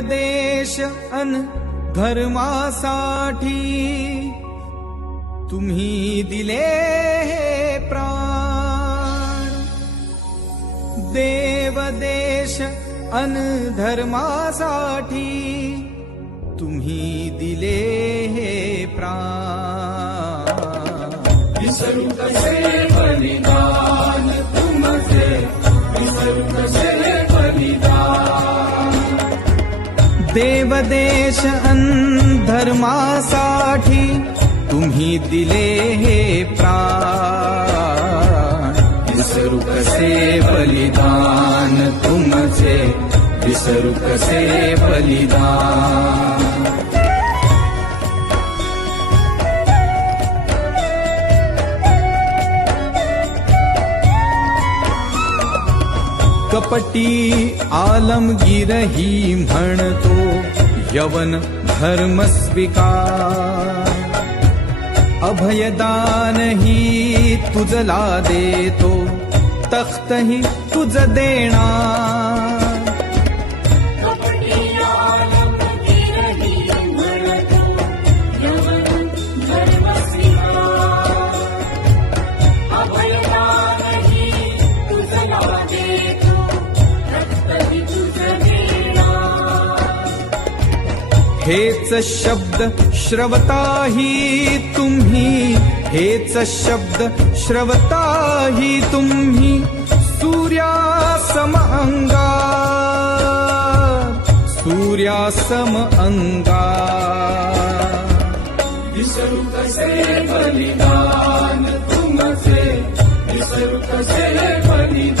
देश अन धर्मासाठी तुम्ही दिले हे प्राण. देव देश अन धर्मासाठी तुम्ही दिले हे प्राण. विसरू कसे बलिदान तुमचे, विसरू कसे बलिदान. देव देश अन धर्मासाठी तुम्ही दिले हे प्राण. विसरू कसे बलिदान तुमचे, विसरू कसे बलिदान. कपटी आलमगीरही म्हणतो यवन धर्म स्वीकार. अभयदानही तुझला देतो, तख्तही तुझ देणार. हेच शब्द श्रवताही तुम्ही, हेच शब्द श्रवताही तुम्ही. सूर्यासम अंगार, सूर्यासम अंगार. विसरू कसे बलिदान तुमचे, विसरू कसे बलिदान.